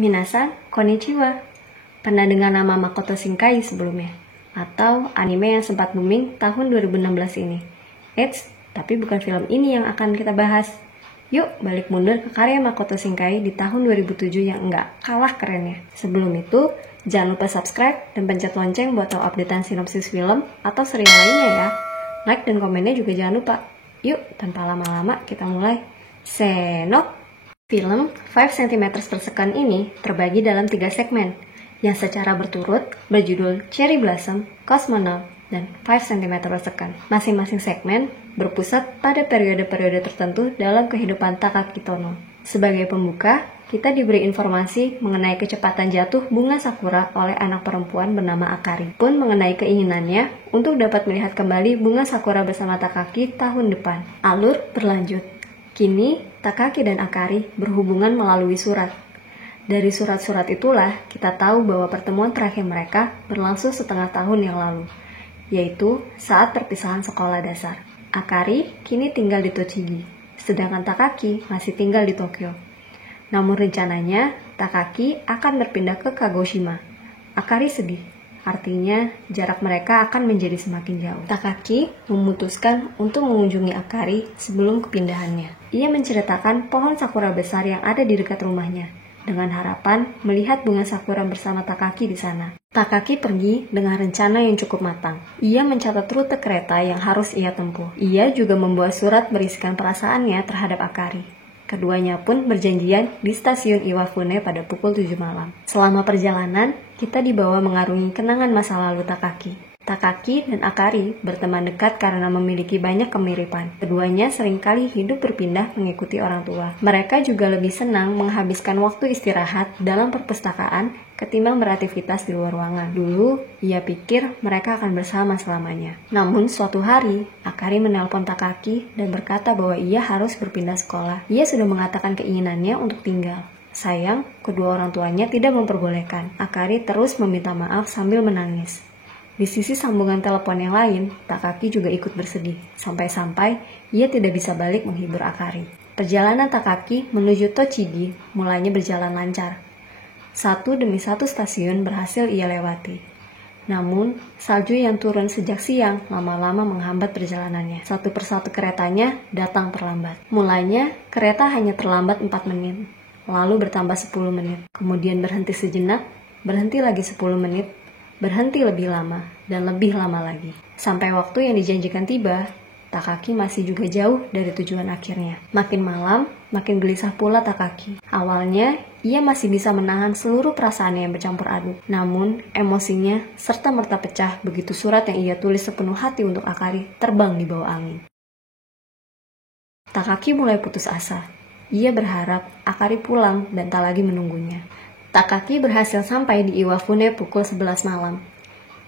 Minasan, konnichiwa. Pernah dengar nama Makoto Shinkai sebelumnya? Atau anime yang sempat booming tahun 2016 ini? Eits, tapi bukan film ini yang akan kita bahas. Yuk balik mundur ke karya Makoto Shinkai di tahun 2007 yang nggak kalah kerennya. Sebelum itu, jangan lupa subscribe dan pencet lonceng buat tahu updatean sinopsis film atau serial lainnya ya. Like dan komennya juga jangan lupa. Yuk, tanpa lama-lama kita mulai. Senok! Film 5 cm per second ini terbagi dalam 3 segmen yang secara berturut berjudul Cherry Blossom, Cosmonaut, dan 5 cm per second. Masing-masing segmen berpusat pada periode-periode tertentu dalam kehidupan Takaki Tono. Sebagai pembuka, kita diberi informasi mengenai kecepatan jatuh bunga sakura oleh anak perempuan bernama Akari, pun mengenai keinginannya untuk dapat melihat kembali bunga sakura bersama Takaki tahun depan. Alur berlanjut. Kini, Takaki dan Akari berhubungan melalui surat. Dari surat-surat itulah kita tahu bahwa pertemuan terakhir mereka berlangsung setengah tahun yang lalu, yaitu saat perpisahan sekolah dasar. Akari kini tinggal di Tochigi, sedangkan Takaki masih tinggal di Tokyo. Namun rencananya, Takaki akan berpindah ke Kagoshima. Akari sedih. Artinya, jarak mereka akan menjadi semakin jauh. Takaki memutuskan untuk mengunjungi Akari sebelum kepindahannya. Ia menceritakan pohon sakura besar yang ada di dekat rumahnya, dengan harapan melihat bunga sakura bersama Takaki di sana. Takaki pergi dengan rencana yang cukup matang. Ia mencatat rute kereta yang harus ia tempuh. Ia juga membuat surat berisikan perasaannya terhadap Akari. Keduanya pun berjanjian di stasiun Iwafune pada pukul 7 malam. Selama perjalanan, kita dibawa mengarungi kenangan masa lalu Takaki. Takaki dan Akari berteman dekat karena memiliki banyak kemiripan. Keduanya seringkali hidup berpindah mengikuti orang tua. Mereka juga lebih senang menghabiskan waktu istirahat dalam perpustakaan ketimbang beraktivitas di luar ruangan. Dulu, ia pikir mereka akan bersama selamanya. Namun, suatu hari, Akari menelpon Takaki dan berkata bahwa ia harus berpindah sekolah. Ia sudah mengatakan keinginannya untuk tinggal. Sayang, kedua orang tuanya tidak memperbolehkan. Akari terus meminta maaf sambil menangis. Di sisi sambungan telepon yang lain, Takaki juga ikut bersedih. Sampai-sampai, ia tidak bisa balik menghibur Akari. Perjalanan Takaki menuju Tochigi mulanya berjalan lancar. Satu demi satu stasiun berhasil ia lewati. Namun, salju yang turun sejak siang lama-lama menghambat perjalanannya. Satu persatu keretanya datang terlambat. Mulanya, kereta hanya terlambat 4 menit, lalu bertambah 10 menit. Kemudian berhenti sejenak, berhenti lagi 10 menit, berhenti lebih lama, dan lebih lama lagi. Sampai waktu yang dijanjikan tiba, Takaki masih juga jauh dari tujuan akhirnya. Makin malam, makin gelisah pula Takaki. Awalnya, ia masih bisa menahan seluruh perasaannya yang bercampur aduk. Namun, emosinya serta-merta pecah begitu surat yang ia tulis sepenuh hati untuk Akari terbang di bawah angin. Takaki mulai putus asa. Ia berharap Akari pulang dan tak lagi menunggunya. Takaki berhasil sampai di Iwafune pukul 11 malam.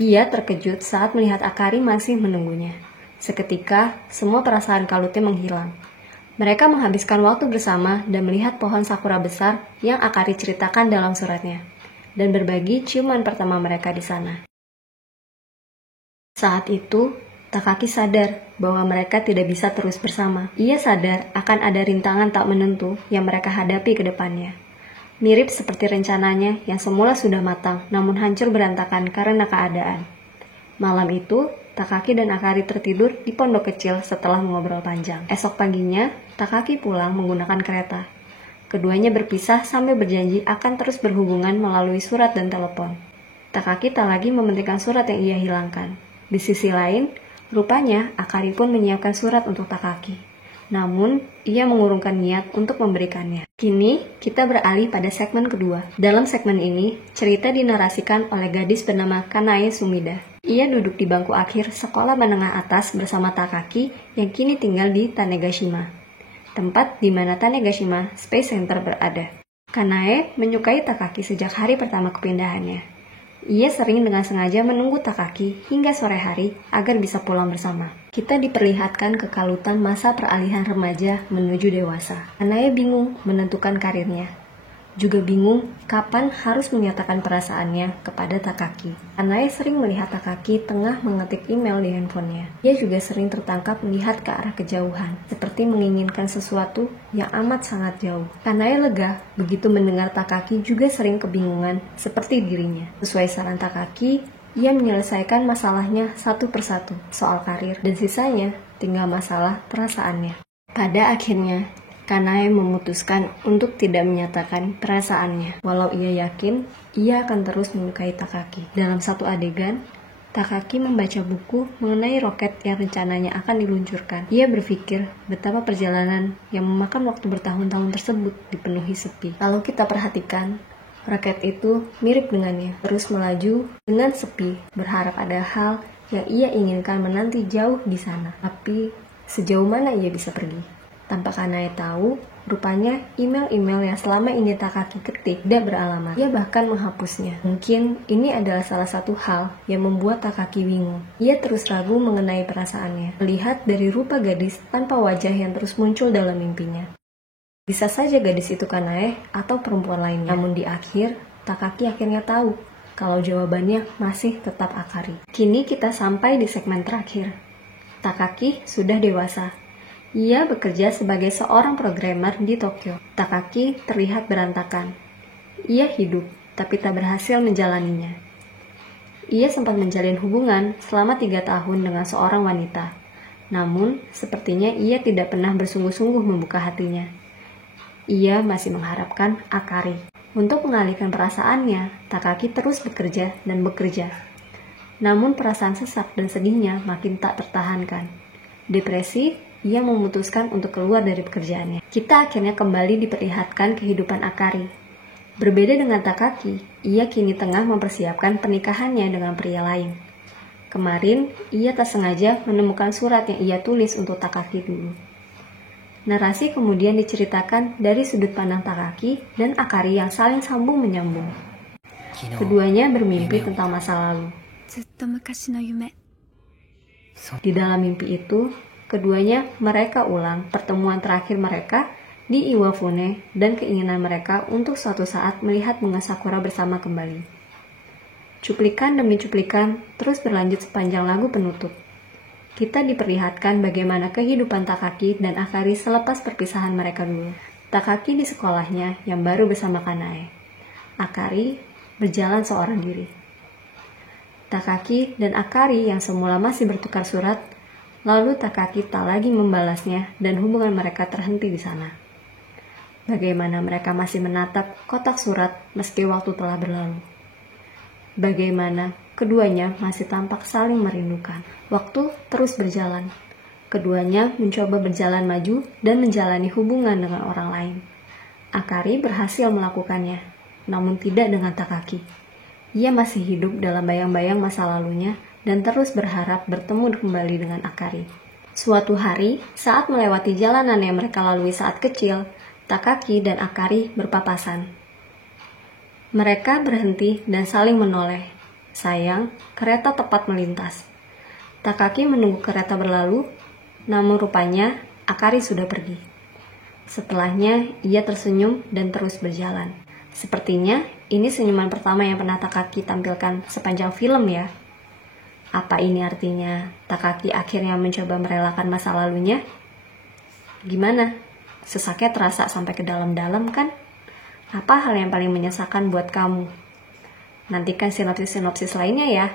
Ia terkejut saat melihat Akari masih menunggunya. Seketika, semua perasaan kalutnya menghilang. Mereka menghabiskan waktu bersama dan melihat pohon sakura besar yang Akari ceritakan dalam suratnya, dan berbagi ciuman pertama mereka di sana. Saat itu, Takaki sadar bahwa mereka tidak bisa terus bersama. Ia sadar akan ada rintangan tak menentu yang mereka hadapi ke depannya. Mirip seperti rencananya yang semula sudah matang, namun hancur berantakan karena keadaan. Malam itu, Takaki dan Akari tertidur di pondok kecil setelah mengobrol panjang. Esok paginya, Takaki pulang menggunakan kereta. Keduanya berpisah sambil berjanji akan terus berhubungan melalui surat dan telepon. Takaki tak lagi mementingkan surat yang ia hilangkan. Di sisi lain, rupanya Akari pun menyiapkan surat untuk Takaki. Namun, ia mengurungkan niat untuk memberikannya. Kini, kita beralih pada segmen kedua. Dalam segmen ini, cerita dinarasikan oleh gadis bernama Kanae Sumida. Ia duduk di bangku akhir sekolah menengah atas bersama Takaki yang kini tinggal di Tanegashima, tempat di mana Tanegashima Space Center berada. Kanae menyukai Takaki sejak hari pertama kepindahannya. Ia sering dengan sengaja menunggu Takaki hingga sore hari agar bisa pulang bersama. Kita diperlihatkan kekalutan masa peralihan remaja menuju dewasa. Kanae bingung menentukan karirnya. Juga bingung kapan harus menyatakan perasaannya kepada Takaki. Kanae sering melihat Takaki tengah mengetik email di handphonenya. Ia juga sering tertangkap melihat ke arah kejauhan, seperti menginginkan sesuatu yang amat sangat jauh. Kanae lega begitu mendengar Takaki juga sering kebingungan seperti dirinya. Sesuai saran Takaki, ia menyelesaikan masalahnya satu persatu soal karir dan sisanya tinggal masalah perasaannya. Pada akhirnya, Kanae memutuskan untuk tidak menyatakan perasaannya, walau ia yakin ia akan terus menyukai Takaki. Dalam satu adegan, Takaki membaca buku mengenai roket yang rencananya akan diluncurkan. Ia berpikir betapa perjalanan yang memakan waktu bertahun-tahun tersebut dipenuhi sepi. Kalau kita perhatikan, roket itu mirip dengannya, terus melaju dengan sepi, berharap ada hal yang ia inginkan menanti jauh di sana. Tapi sejauh mana ia bisa pergi? Tanpa Kanae tahu, rupanya email-email yang selama ini Takaki ketik tidak beralamat. Ia bahkan menghapusnya. Mungkin ini adalah salah satu hal yang membuat Takaki bingung. Ia terus ragu mengenai perasaannya, melihat dari rupa gadis tanpa wajah yang terus muncul dalam mimpinya. Bisa saja gadis itu Kanae atau perempuan lainnya. Namun di akhir, Takaki akhirnya tahu kalau jawabannya masih tetap Akari. Kini kita sampai di segmen terakhir. Takaki sudah dewasa. Ia bekerja sebagai seorang programmer di Tokyo. Takaki terlihat berantakan. Ia hidup, tapi tak berhasil menjalaninya. Ia sempat menjalin hubungan selama 3 tahun dengan seorang wanita. Namun, sepertinya ia tidak pernah bersungguh-sungguh membuka hatinya. Ia masih mengharapkan Akari. Untuk mengalihkan perasaannya, Takaki terus bekerja dan bekerja. Namun perasaan sesak dan sedihnya makin tak tertahankan. Depresi, ia memutuskan untuk keluar dari pekerjaannya. Kita akhirnya kembali diperlihatkan kehidupan Akari. Berbeda dengan Takaki, ia kini tengah mempersiapkan pernikahannya dengan pria lain. Kemarin, ia tak sengaja menemukan surat yang ia tulis untuk Takaki dulu. Narasi kemudian diceritakan dari sudut pandang Takaki dan Akari yang saling sambung menyambung. Keduanya bermimpi tentang masa lalu. Di dalam mimpi itu, keduanya mereka ulang pertemuan terakhir mereka di Iwafune dan keinginan mereka untuk suatu saat melihat bunga sakura bersama kembali. Cuplikan demi cuplikan terus berlanjut sepanjang lagu penutup. Kita diperlihatkan bagaimana kehidupan Takaki dan Akari selepas perpisahan mereka dulu. Takaki di sekolahnya yang baru bersama Kanae. Akari berjalan seorang diri. Takaki dan Akari yang semula masih bertukar surat, lalu Takaki tak lagi membalasnya dan hubungan mereka terhenti di sana. Bagaimana mereka masih menatap kotak surat meski waktu telah berlalu. Bagaimana keduanya masih tampak saling merindukan. Waktu terus berjalan. Keduanya mencoba berjalan maju dan menjalani hubungan dengan orang lain. Akari berhasil melakukannya, namun tidak dengan Takaki. Ia masih hidup dalam bayang-bayang masa lalunya dan terus berharap bertemu kembali dengan Akari. Suatu hari, saat melewati jalanan yang mereka lalui saat kecil, Takaki dan Akari berpapasan. Mereka berhenti dan saling menoleh. Sayang, kereta tepat melintas. Takaki menunggu kereta berlalu, namun rupanya Akari sudah pergi. Setelahnya, ia tersenyum dan terus berjalan. Sepertinya, ini senyuman pertama yang pernah Takaki tampilkan sepanjang film ya. Apa ini artinya Takaki akhirnya mencoba merelakan masa lalunya? Gimana? Sesaknya terasa sampai ke dalam-dalam kan? Apa hal yang paling menyesakan buat kamu? Nantikan sinopsis-sinopsis lainnya ya.